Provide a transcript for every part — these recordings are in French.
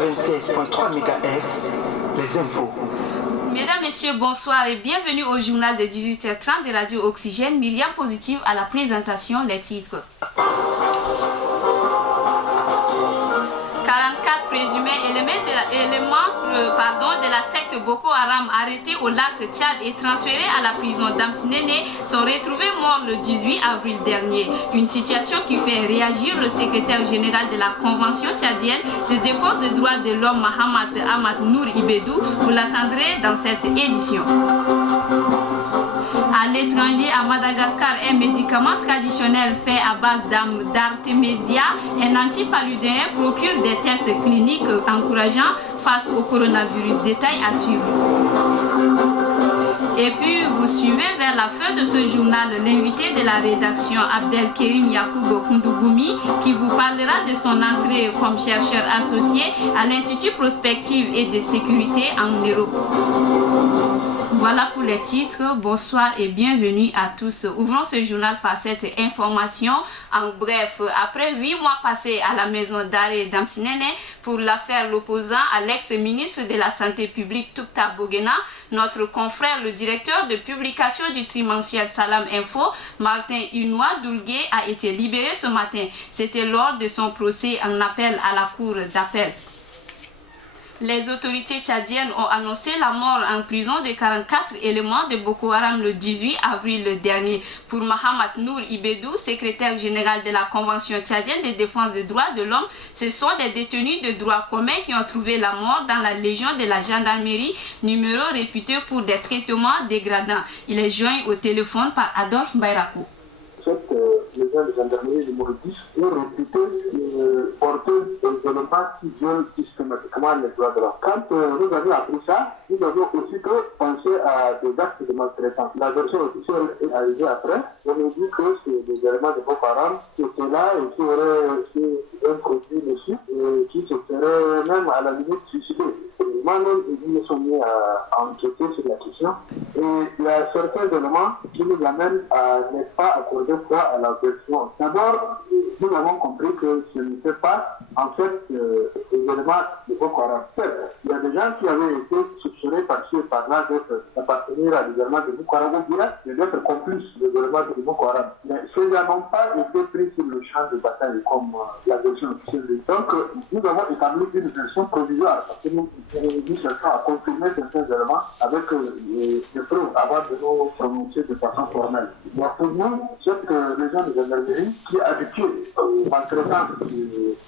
96.3 MHz, les infos. Mesdames, Messieurs, bonsoir et bienvenue au journal de 18h30 de Radio Oxygène. Myriam Positive à la présentation, les titres. 44 présumés éléments de la secte Boko Haram arrêtés au lac Tchad et transférés à la prison d'Amsinene sont retrouvés morts le 18 avril dernier. Une situation qui fait réagir le secrétaire général de la Convention tchadienne de défense des droits de l'homme, Mohamed Ahmad Nour Ibedou. Vous l'attendrez dans cette édition. À l'étranger, à Madagascar, un médicament traditionnel fait à base d'artémisia, un antipaludéen, procure des tests cliniques encourageants face au coronavirus. Détail à suivre. Et puis, vous suivez vers la fin de ce journal l'invité de la rédaction, Abdelkerim Yacoub Koundougoumi, qui vous parlera de son entrée comme chercheur associé à l'Institut Prospective et de Sécurité en Europe. Voilà pour les titres. Bonsoir et bienvenue à tous. Ouvrons ce journal par cette information. En bref, après 8 mois passés à la maison d'arrêt d'Amsinene pour l'affaire l'opposant à l'ex-ministre de la Santé publique Toukta Bogena, notre confrère, le directeur de publication du trimensuel Salam Info, Martin Unoua Doulgué, a été libéré ce matin. C'était lors de son procès en appel à la cour d'appel. Les autorités tchadiennes ont annoncé la mort en prison de 44 éléments de Boko Haram le 18 avril dernier. Pour Mohamed Nour Ibedou, secrétaire général de la Convention tchadienne de défense des droits de l'homme, ce sont des détenus de droit commun qui ont trouvé la mort dans la légion de la gendarmerie, numéro réputé pour des traitements dégradants. Il est joint au téléphone par Adolphe Bayrako. Cette légion de gendarmerie numéro 10 est réputée porteuse des éléments qui violent systématiquement les droits de l'homme. Quand nous avons appris ça, nous avons aussi pensé à des actes de maltraitance. La version officielle est arrivée après. On nous dit que c'est des éléments de Boko Haram qui étaient là et qui auraient introduit le site et qui se feraient même à la limite suicider. Moi-même, ils me sont mis à enquêter sur la question. Et il y a certains éléments qui nous amènent à ne pas accorder foi à la version. D'abord, nous avons compris que ce n'était pas, en fait, des éléments de Boko Haram. Il y a des gens qui avaient été soupçonnés par-ci et par-là d'appartenir à des éléments de Boko Haram ou bien d'être complices des éléments de Boko Haram. Mais ceux-là n'ont pas été pris sur le champ de bataille comme la version officielle. Donc, nous avons établi une version provisoire parce que nous cherchons à confirmer certains éléments avec des preuves avant de nous prononcer de façon formelle. Donc, pour nous, cette région de gendarmerie qui est habituée aux maltraitances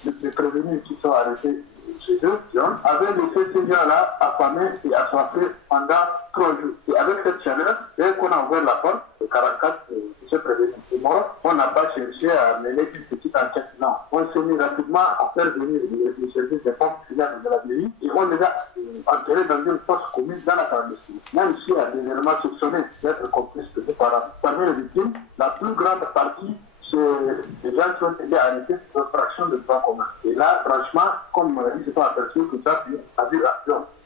des prévenus qui sont arrêtés chez eux, avait laissé ces gens-là affamés et assoiffés pendant 3 jours. Et avec cette chaleur, dès qu'on a ouvert la porte, le 44 qui s'est prévenu est mort, on n'a pas cherché à mener une petite enquête. Non, on s'est mis rapidement à faire venir les services des pompes funèbres de la mairie et on les a enterrés dans une fosse commune dans la clandestine. Même s'il y a des éléments soupçonnés d'être complices de ces parents. Parmi les victimes, la plus grande partie, c'est des gens qui ont été arrêtés pour infraction de droit commun. Et là, franchement, comme ils se sont aperçus que ça a vu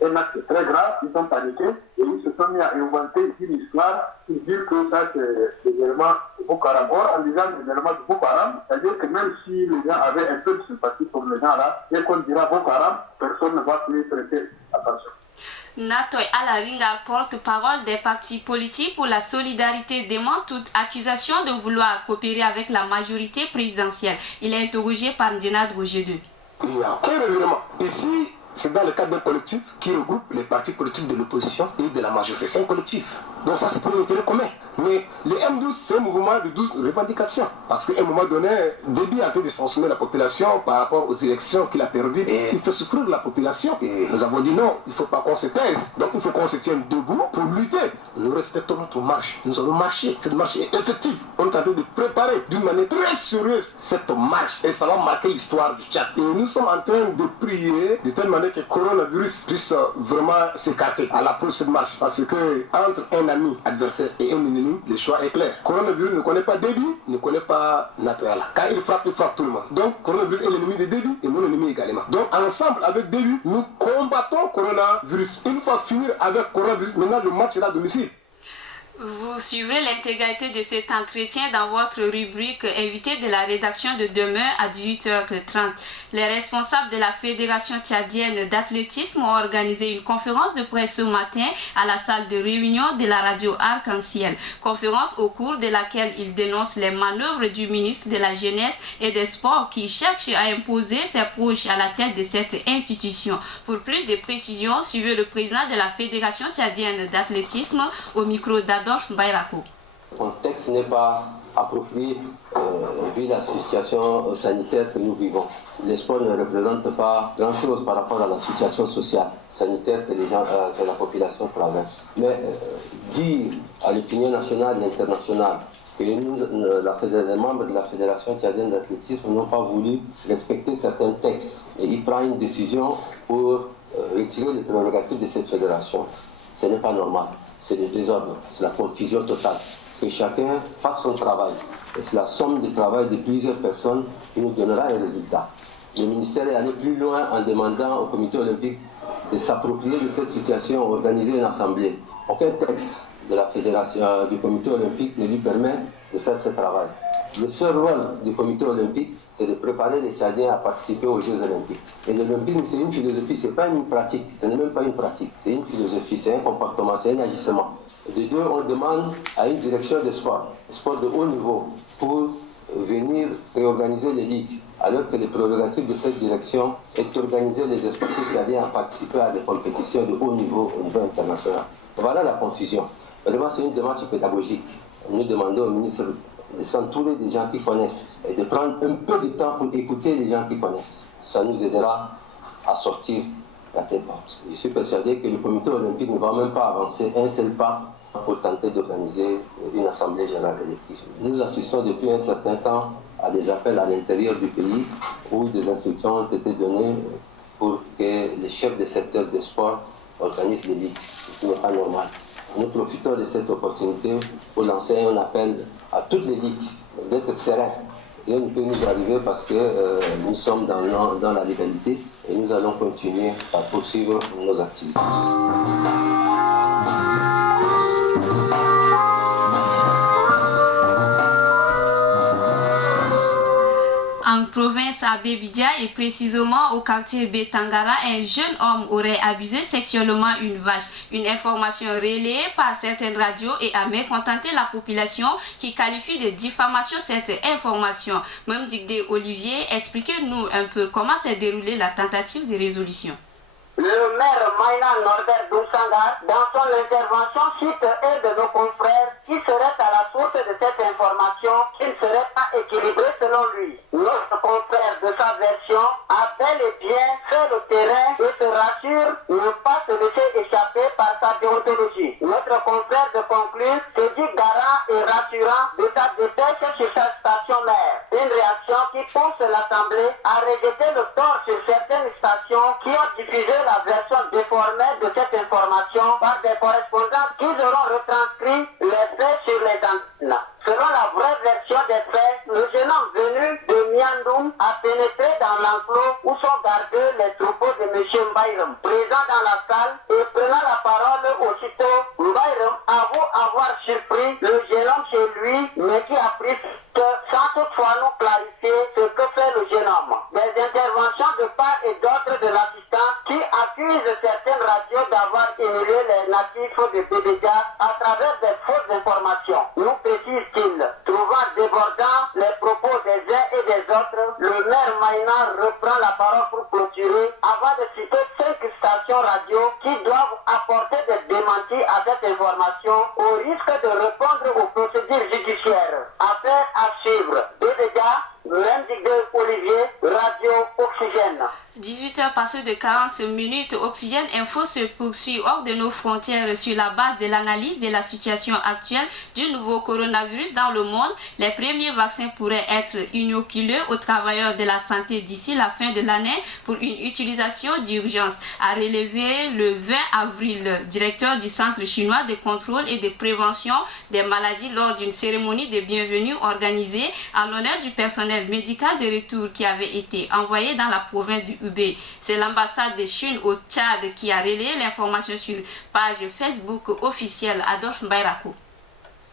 un acte très grave, ils sont paniqués et ils se sont mis à inventer une histoire qui dit que ça c'est des éléments de Boko Haram. Or, en disant des éléments de Boko Haram, c'est-à-dire que même si les gens avaient un peu de sympathie pour les gens là, et qu'on dira Boko Haram, personne ne va plus prêter attention. Natoy Alaringa, porte-parole des partis politiques pour la solidarité, dément toute accusation de vouloir coopérer avec la majorité présidentielle. Il est interrogé par Ndjenad Roger 2. Il n'y a aucun revirement. Ici, c'est dans le cadre d'un collectif qui regroupe les partis politiques de l'opposition et de la majorité. C'est un collectif. Donc ça, c'est pour l'intérêt commun. Mais le M12, c'est un mouvement de 12 revendications. Parce qu'à un moment donné, Déby est en train de sanctionner la population par rapport aux élections qu'il a perdues. Et il fait souffrir la population. Et nous avons dit non, il ne faut pas qu'on se taise. Donc il faut qu'on se tienne debout pour lutter. Nous respectons notre marche. Nous allons marcher. Cette marche est effective. On est en train de préparer d'une manière très sérieuse cette marche. Et ça va marquer l'histoire du Tchad. Et nous sommes en train de prier de telle manière que le coronavirus puisse vraiment s'écarter à l'approche de cette marche. Parce que entre un ami adversaire et un ennemi, le choix est clair. Coronavirus ne connaît pas Déby, ne connaît pas Natoyala. Quand il frappe tout le monde. Donc, coronavirus est l'ennemi de Déby et mon ennemi également. Donc, ensemble avec Déby, nous combattons coronavirus. Une fois finir avec coronavirus, maintenant le match est à domicile. Vous suivrez l'intégralité de cet entretien dans votre rubrique invité de la rédaction de demain à 18h30. Les responsables de la Fédération tchadienne d'athlétisme ont organisé une conférence de presse ce matin à la salle de réunion de la radio Arc-en-Ciel. Conférence au cours de laquelle ils dénoncent les manœuvres du ministre de la Jeunesse et des Sports qui cherche à imposer ses proches à la tête de cette institution. Pour plus de précisions, suivez le président de la Fédération tchadienne d'athlétisme au micro d'Adolphe Bayrako. Le contexte n'est pas approprié vu la situation sanitaire que nous vivons. Les sports ne représentent pas grand-chose par rapport à la situation sociale, sanitaire que la population traverse. Mais dire à l'opinion nationale et internationale que les membres de la Fédération tchadienne d'athlétisme n'ont pas voulu respecter certains textes et ils prennent une décision pour retirer les prérogatives de cette fédération, ce n'est pas normal. C'est le désordre, c'est la confusion totale. Que chacun fasse son travail. Et c'est la somme du travail de plusieurs personnes qui nous donnera un résultat. Le ministère est allé plus loin en demandant au comité olympique de s'approprier de cette situation, organiser une assemblée. Aucun texte de la fédération, du comité olympique ne lui permet de faire ce travail. Le seul rôle du comité olympique, c'est de préparer les Tchadiens à participer aux Jeux olympiques. Et l'olympisme, c'est une philosophie, ce n'est pas une pratique, ce n'est même pas une pratique, c'est une philosophie, c'est un comportement, c'est un agissement. De deux, on demande à une direction de sport de haut niveau, pour venir réorganiser les ligues, alors que les prérogatives de cette direction est d'organiser les sportifs tchadiens à participer à des compétitions de haut niveau au niveau international. Voilà la confusion. Vraiment, c'est une démarche pédagogique. Nous demandons au ministre de s'entourer des gens qui connaissent et de prendre un peu de temps pour écouter les gens qui connaissent. Ça nous aidera à sortir la tête haute. Je suis persuadé que le comité olympique ne va même pas avancer un seul pas pour tenter d'organiser une assemblée générale élective. Nous assistons depuis un certain temps à des appels à l'intérieur du pays où des instructions ont été données pour que les chefs des secteurs de sport organisent les ligues, ce qui n'est pas normal. Nous profitons de cette opportunité pour lancer un appel à toutes les ligues d'être sereins. Rien ne peut nous arriver parce que nous sommes dans la légalité et nous allons continuer à poursuivre nos activités. En province à Bébidia et précisément au quartier Betangara, un jeune homme aurait abusé sexuellement une vache. Une information relayée par certaines radios et a mécontenté la population qui qualifie de diffamation cette information. Même Digde Olivier, expliquez-nous un peu comment s'est déroulée la tentative de résolution. Le maire Maïna Norbert Doussanga, dans son intervention, cite un de nos confrères qui serait à la source de cette information qui ne serait pas équilibrée selon lui. Notre confrère, de sa version, a bel et bien fait le terrain et se rassure ne pas se laisser échapper par sa déontologie. Notre confrère de conclure se dit garant et rassurant de sa dépêche sur sa station mère. Une réaction qui pousse l'Assemblée à rejeter le tort sur certaines stations qui ont diffusé la version déformée de cette information par des correspondants qui auront retranscrit les faits sur les antennes. Selon la vraie version des faits, le jeune homme venu de Miandoum a pénétré dans l'enclos où sont gardés les troupeaux de M. Mbayram. Présent dans la salle et prenant la parole aussitôt, Mbayram avoue avoir surpris le jeune homme chez lui, mais qui a pris sans toutefois nous clarifier ce que fait le jeune homme. Des interventions de part et d'autre de l'assistant qui accusent certaines radios d'avoir humilié les natifs de Bédéga à travers des fausses informations. Nous précise-t-il, trouvant débordant les propos des uns et des autres, le maire Maïna reprend la parole pour clôturer avant de citer 5 stations radio qui doivent apporter des démentis à cette information au risque de répondre aux procédures judiciaires. Affaire à suivre. Bédéga, Mendigde Olivier, Radio Oxygène. 18h passées de 40 minutes, Oxygène Info se poursuit hors de nos frontières sur la base de l'analyse de la situation actuelle du nouveau coronavirus dans le monde. Les premiers vaccins pourraient être inoculés aux travailleurs de la santé d'ici la fin de l'année pour une utilisation d'urgence, a relevé le 20 avril le directeur du Centre chinois de contrôle et de prévention des maladies lors d'une cérémonie de bienvenue organisée en l'honneur du personnel médical de retour qui avait été envoyé dans la province du Hubei. C'est l'ambassade de Chine au Tchad qui a relayé l'information sur page Facebook officielle Adolphe Bayrako.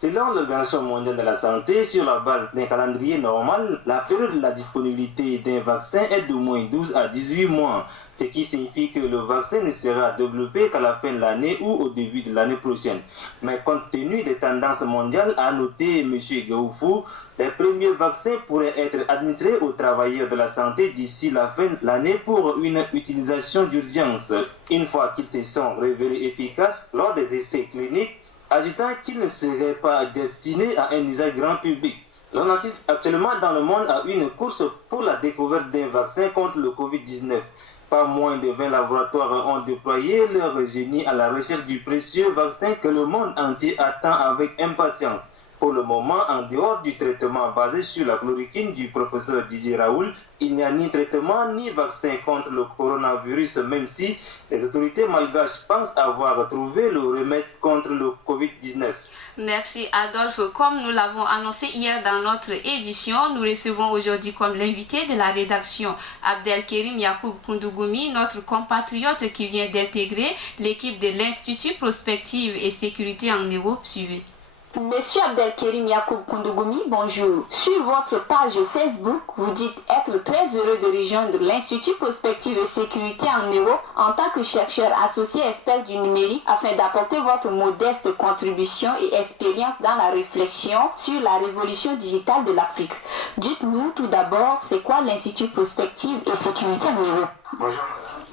Selon l'Organisation mondiale de la santé, sur la base d'un calendrier normal, la période de la disponibilité d'un vaccin est d'au moins 12 à 18 mois, ce qui signifie que le vaccin ne sera développé qu'à la fin de l'année ou au début de l'année prochaine. Mais compte tenu des tendances mondiales, a noté M. Gaoufou, les premiers vaccins pourraient être administrés aux travailleurs de la santé d'ici la fin de l'année pour une utilisation d'urgence, une fois qu'ils se sont révélés efficaces lors des essais cliniques, ajoutant qu'ils ne seraient pas destinés à un usage grand public. On assiste actuellement dans le monde à une course pour la découverte d'un vaccin contre le Covid-19. Pas moins de 20 laboratoires ont déployé leur génie à la recherche du précieux vaccin que le monde entier attend avec impatience. Pour le moment, en dehors du traitement basé sur la chloroquine du professeur Didier Raoult, il n'y a ni traitement ni vaccin contre le coronavirus, même si les autorités malgaches pensent avoir trouvé le remède contre le Covid-19. Merci Adolphe. Comme nous l'avons annoncé hier dans notre édition, nous recevons aujourd'hui comme l'invité de la rédaction Abdelkerim Yacoub Koundougoumi, notre compatriote qui vient d'intégrer l'équipe de l'Institut Prospective et Sécurité en Europe. Suivez. Monsieur Abdelkerim Yacoub Koundougoumi, bonjour. Sur votre page Facebook, vous dites être très heureux de rejoindre l'Institut Prospective et Sécurité en Europe en tant que chercheur associé expert du numérique afin d'apporter votre modeste contribution et expérience dans la réflexion sur la révolution digitale de l'Afrique. Dites-nous tout d'abord, c'est quoi l'Institut Prospective et Sécurité en Europe? Bonjour,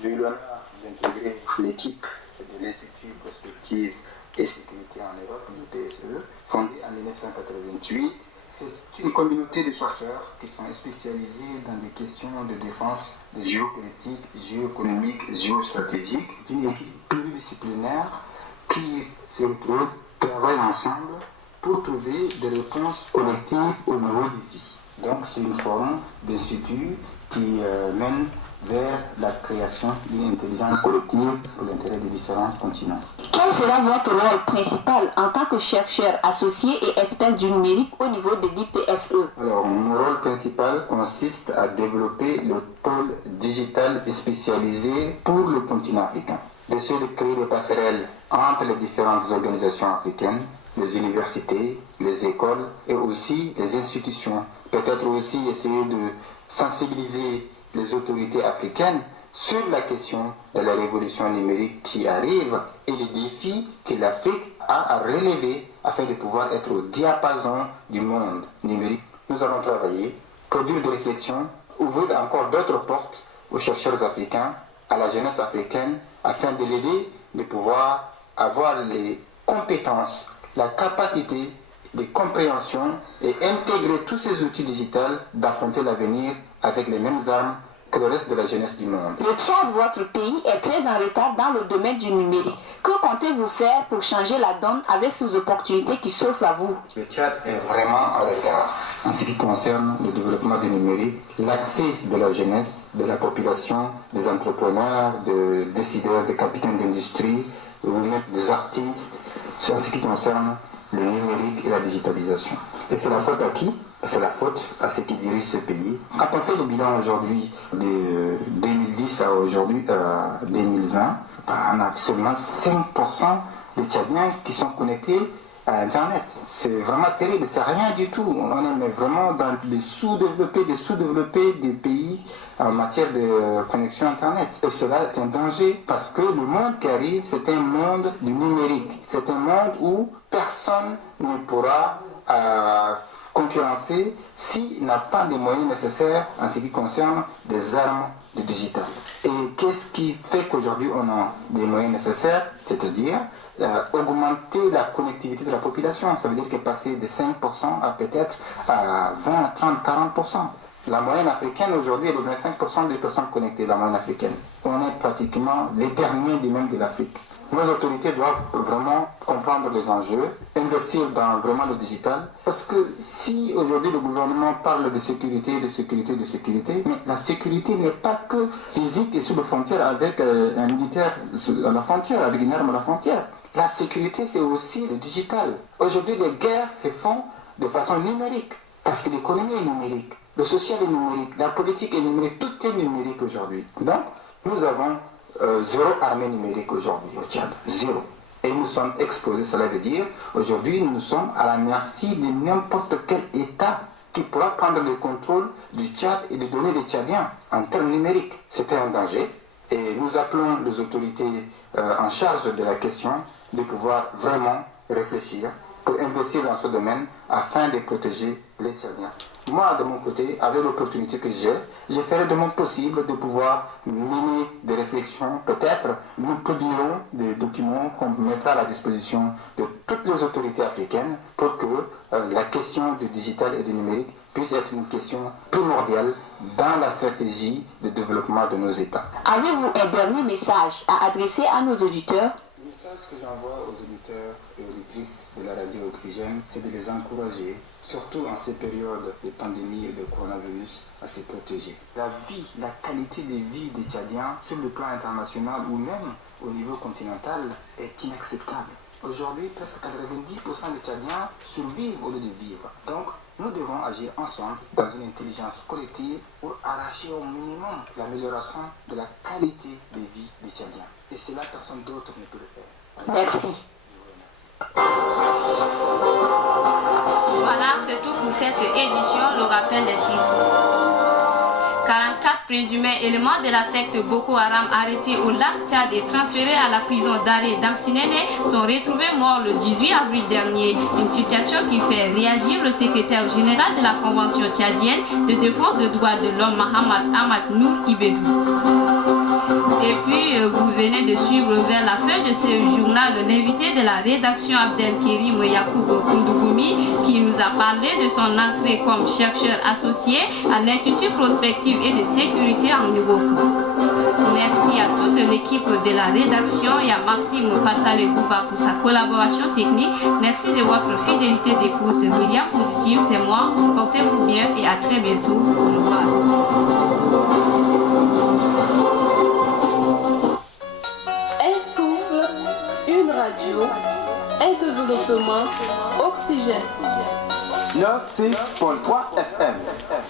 j'ai eu l'honneur d'intégrer l'équipe de l'Institut Prospective et Sécurité en Europe, l'IPSE, fondée en 1988. C'est une communauté de chercheurs qui sont spécialisés dans des questions de défense, de géopolitique, géoéconomique, géostratégique. C'est une équipe pluridisciplinaire qui se retrouve, travaille ensemble pour trouver des réponses collectives aux nouveaux défis. Donc c'est une forme d'institut qui mène vers la création d'une intelligence collective pour l'intérêt des différents continents. Quel sera votre rôle principal en tant que chercheur associé et expert du numérique au niveau de l'IPSE? Alors, mon rôle principal consiste à développer le pôle digital spécialisé pour le continent africain. D'essayer de créer des passerelles entre les différentes organisations africaines, les universités, les écoles et aussi les institutions. Peut-être aussi essayer de sensibiliser les autorités africaines sur la question de la révolution numérique qui arrive et les défis que l'Afrique a à relever afin de pouvoir être au diapason du monde numérique. Nous allons travailler, produire des réflexions, ouvrir encore d'autres portes aux chercheurs africains, à la jeunesse africaine, afin de l'aider de pouvoir avoir les compétences, la capacité de compréhension et intégrer tous ces outils digitaux d'affronter l'avenir avec les mêmes armes que le reste de la jeunesse du monde. Le Tchad, votre pays, est très en retard dans le domaine du numérique. Que comptez-vous faire pour changer la donne avec ces opportunités qui s'offrent à vous? Le Tchad est vraiment en retard en ce qui concerne le développement du numérique, l'accès de la jeunesse, de la population, des entrepreneurs, des décideurs, des capitaines d'industrie, ou même des artistes, en ce qui concerne le numérique et la digitalisation. Et c'est la faute à qui? C'est la faute à ceux qui dirigent ce pays. Quand on fait le bilan aujourd'hui de 2010 à aujourd'hui, 2020, on a seulement 5% des Tchadiens qui sont connectés à Internet. C'est vraiment terrible, c'est rien du tout. On est vraiment dans les sous-développés des pays en matière de connexion Internet. Et cela est un danger parce que le monde qui arrive, c'est un monde du numérique. C'est un monde où personne ne pourra concurrencer s'il n'a pas les moyens nécessaires en ce qui concerne des armes de digital. Et qu'est-ce qui fait qu'aujourd'hui on a des moyens nécessaires? C'est-à-dire augmenter la connectivité de la population. Ça veut dire que passer de 5% à peut-être à 20, 30, 40%. La moyenne africaine aujourd'hui est de 25% des personnes connectées, la moyenne africaine. On est pratiquement les derniers des mêmes de l'Afrique. Nos autorités doivent vraiment comprendre les enjeux, investir dans vraiment le digital. Parce que si aujourd'hui le gouvernement parle de sécurité, mais la sécurité n'est pas que physique et sur les frontières avec un militaire à la frontière, avec une arme à la frontière. La sécurité, c'est aussi le digital. Aujourd'hui, les guerres se font de façon numérique, parce que l'économie est numérique, le social est numérique, la politique est numérique, tout est numérique aujourd'hui. Donc, nous avons zéro armée numérique aujourd'hui au Tchad, zéro. Et nous sommes exposés, cela veut dire, aujourd'hui, nous sommes à la merci de n'importe quel État qui pourra prendre le contrôle du Tchad et des données des Tchadiens en termes numériques. C'était un danger. Et nous appelons les autorités en charge de la question de pouvoir vraiment réfléchir pour investir dans ce domaine afin de protéger les Tchadiens. Moi, de mon côté, avec l'opportunité que j'ai, je ferai de mon possible de pouvoir mener des réflexions. Peut-être nous produirons des documents qu'on mettra à la disposition de toutes les autorités africaines pour que la question du digital et du numérique puisse être une question primordiale dans la stratégie de développement de nos États. Avez-vous un dernier message à adresser à nos auditeurs? Le message que j'envoie aux auditeurs et auditrices de la radio Oxygène, c'est de les encourager, surtout en ces périodes de pandémie et de coronavirus, à se protéger. La vie, la qualité de vie des Tchadiens sur le plan international ou même au niveau continental est inacceptable. Aujourd'hui, presque 90% des Tchadiens survivent au lieu de vivre. Donc, nous devons agir ensemble dans une intelligence collective pour arracher au minimum l'amélioration de la qualité de vie des Tchadiens. Et cela, personne d'autre ne peut le faire. Merci. Voilà, c'est tout pour cette édition, le rappel des titres. 44 présumés éléments de la secte Boko Haram arrêtés au lac Tchad et transférés à la prison d'arrêt d'Amsinene sont retrouvés morts le 18 avril dernier. Une situation qui fait réagir le secrétaire général de la Convention tchadienne de défense des droits de l'homme, Mohamed Ahmad Nour Ibedou. Et puis, vous venez de suivre vers la fin de ce journal l'invité de la rédaction Abdelkerim Yacoub Koundougoumi qui nous a parlé de son entrée comme chercheur associé à l'Institut Prospective et de Sécurité en Europe. Merci à toute l'équipe de la rédaction et à Maxime Passalé Bouba pour sa collaboration technique. Merci de votre fidélité d'écoute. Myriam Positive, c'est moi. Portez-vous bien et à très bientôt. Au revoir. Radio, un développement Oxygène. 96.3 FM.